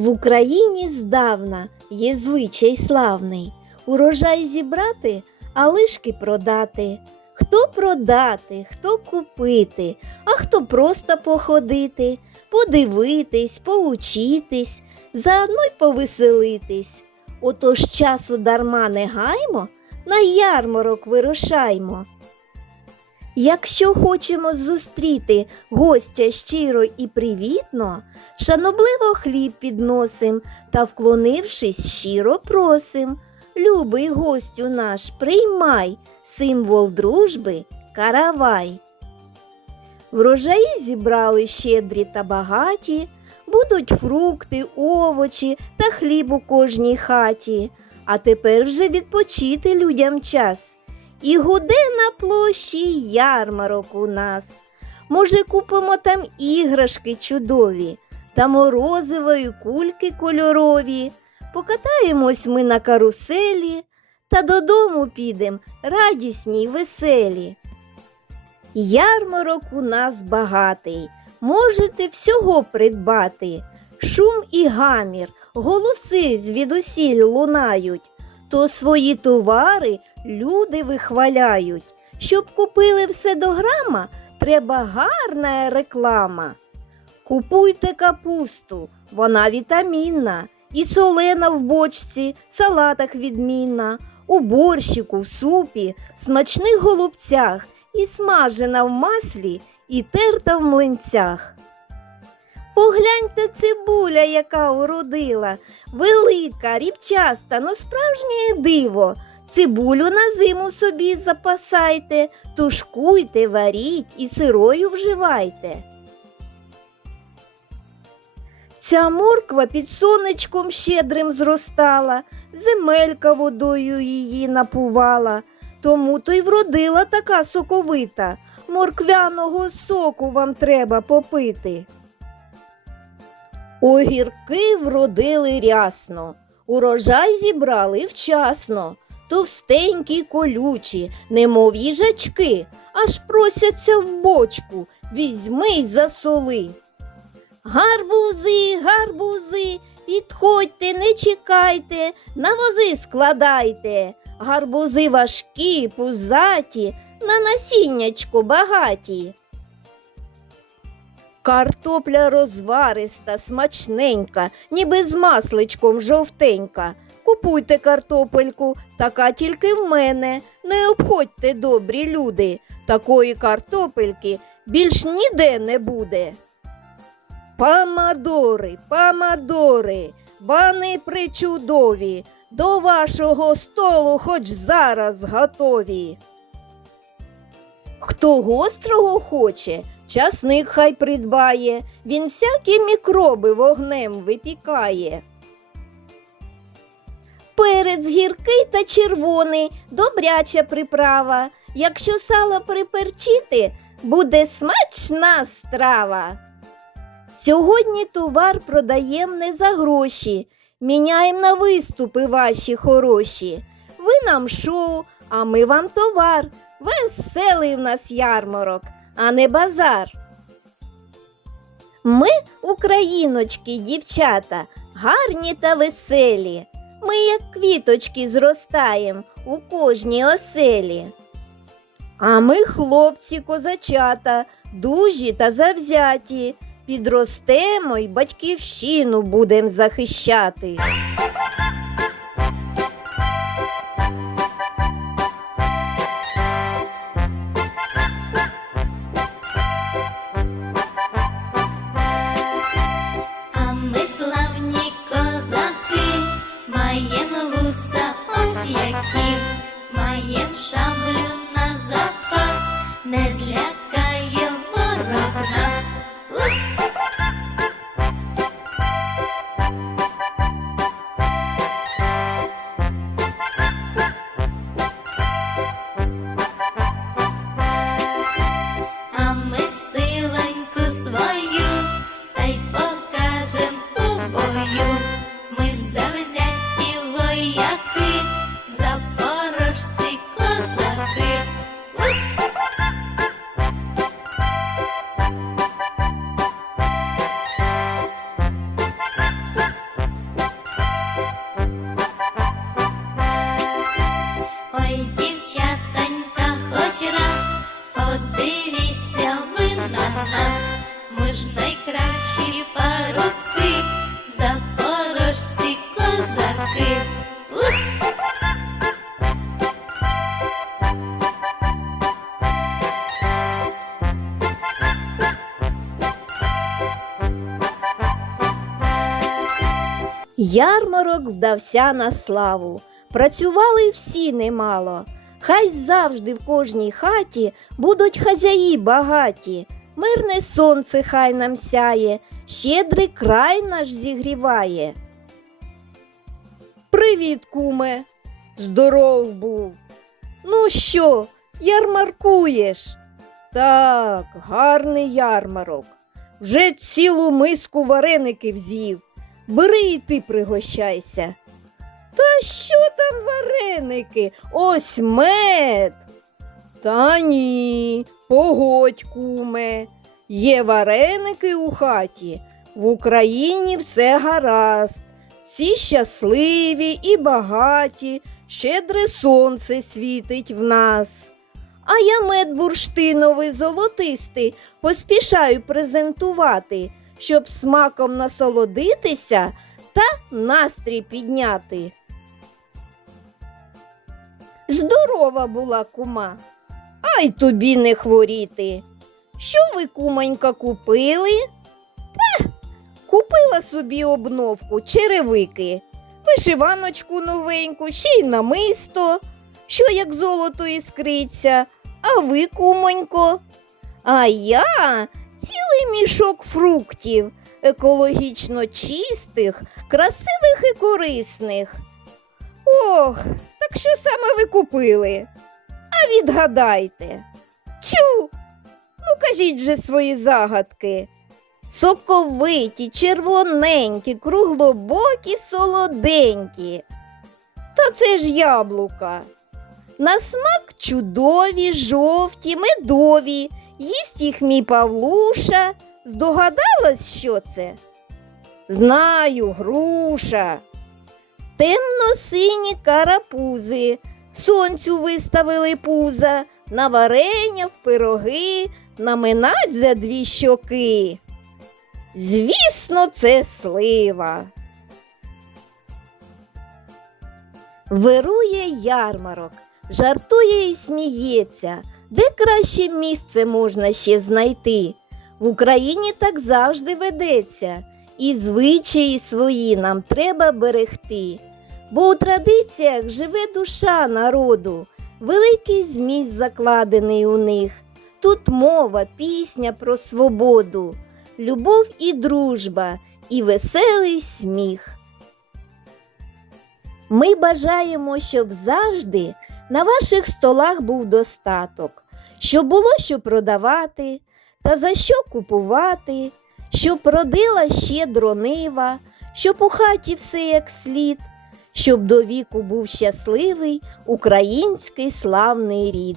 В Україні здавна є звичай славний урожай зібрати, а лишки продати. Хто продати, хто купити, а хто просто походити, подивитись, поучитись, заодно й повеселитись. Отож часу дарма не гаймо, на ярмарок вирушаймо. Якщо хочемо зустріти гостя щиро і привітно, шанобливо хліб підносим та, вклонившись, щиро просим. Любий гостю наш, приймай символ дружби каравай. Врожаї зібрали щедрі та багаті, будуть фрукти, овочі та хліб у кожній хаті. А тепер вже відпочити людям час. І гуде на площі ярмарок у нас. Може, купимо там іграшки чудові та морозивої кульки кольорові. Покатаємось ми на каруселі та додому підем радісні й веселі. Ярмарок у нас багатий, можете всього придбати. Шум і гамір, голоси звідусіль лунають, то свої товари люди вихваляють. Щоб купили все до грама, треба гарна реклама. Купуйте капусту, вона вітамінна, і солена в бочці, в салатах відмінна, у борщику, в супі, в смачних голубцях, і смажена в маслі, і терта в млинцях. Погляньте цибуля, яка уродила, велика, рібчаста, ну справжнє диво. Цибулю на зиму собі запасайте, тушкуйте, варіть і сирою вживайте. Ця морква під сонечком щедрим зростала, земелька водою її напувала, тому то й вродила така соковита. Морквяного соку вам треба попити. Огірки вродили рясно, урожай зібрали вчасно, товстенькі й колючі, немов їжачки, аж просяться в бочку, візьми й засоли. Гарбузи, гарбузи, підходьте, не чекайте, на вози складайте. Гарбузи важкі, пузаті, на насіннячко багаті. Картопля розвариста, смачненька, ніби з масличком жовтенька. Купуйте картопельку, така тільки в мене. Не обходьте, добрі люди. Такої картопельки більш ніде не буде. Помадори, помадори, вони причудові, до вашого столу хоч зараз готові. Хто гострого хоче, часник хай придбає, він всякі мікроби вогнем випікає. Перець гіркий та червоний, добряча приправа. Якщо сало приперчити, буде смачна страва. Сьогодні товар продаєм не за гроші, міняєм на виступи ваші хороші. Ви нам шоу, а ми вам товар. Веселий в нас ярмарок, а не базар. Ми, україночки, дівчата, гарні та веселі. Ми, як квіточки, зростаєм у кожній оселі. А ми, хлопці, козачата, дужі та завзяті. Підростемо й батьківщину будем захищати. Szaby ж найкращі парубки, запорожці козаки. Ярмарок вдався на славу. Працювали всі немало. Хай завжди в кожній хаті будуть хазяї багаті. Мирне сонце хай нам сяє, щедрий край наш зігріває. Привіт, куме. Здоров був. Ну що, ярмаркуєш? Так, гарний ярмарок. Вже цілу миску вареників з'їв. Бери і ти пригощайся. Та що там вареники? Ось мед. Та ні, погодь, куме. Є вареники у хаті. В Україні все гаразд. Всі щасливі і багаті, щедре сонце світить в нас. А я мед бурштиновий золотистий поспішаю презентувати, щоб смаком насолодитися та настрій підняти. Здорова була кума, ай тобі не хворіти. Що ви, кумонька, купили? Та, купила собі обновку, черевики, вишиваночку новеньку, ще й намисто, що як золото іскриться. А ви, кумонько? А я цілий мішок фруктів, екологічно чистих, красивих і корисних. Ох, так що саме ви купили? Відгадайте. Тю, ну кажіть же свої загадки. Соковиті, червоненькі, круглобокі, солоденькі. Та це ж яблука. На смак чудові, жовті, медові. Їсть їх мій Павлуша. Здогадалась, що це? Знаю, груша. Темно-сині карапузи, сонцю виставили пуза, на варення в пироги, наминать за дві щоки. Звісно, це слива. Вирує ярмарок, жартує і сміється, де краще місце можна ще знайти. В Україні так завжди ведеться, і звичаї свої нам треба берегти. Бо у традиціях живе душа народу, великий зміст закладений у них. Тут мова, пісня про свободу, любов і дружба, і веселий сміх. Ми бажаємо, щоб завжди на ваших столах був достаток, щоб було що продавати та за що купувати, щоб родила щедро нива, щоб у хаті все як слід, щоб до віку був щасливий український славний рід.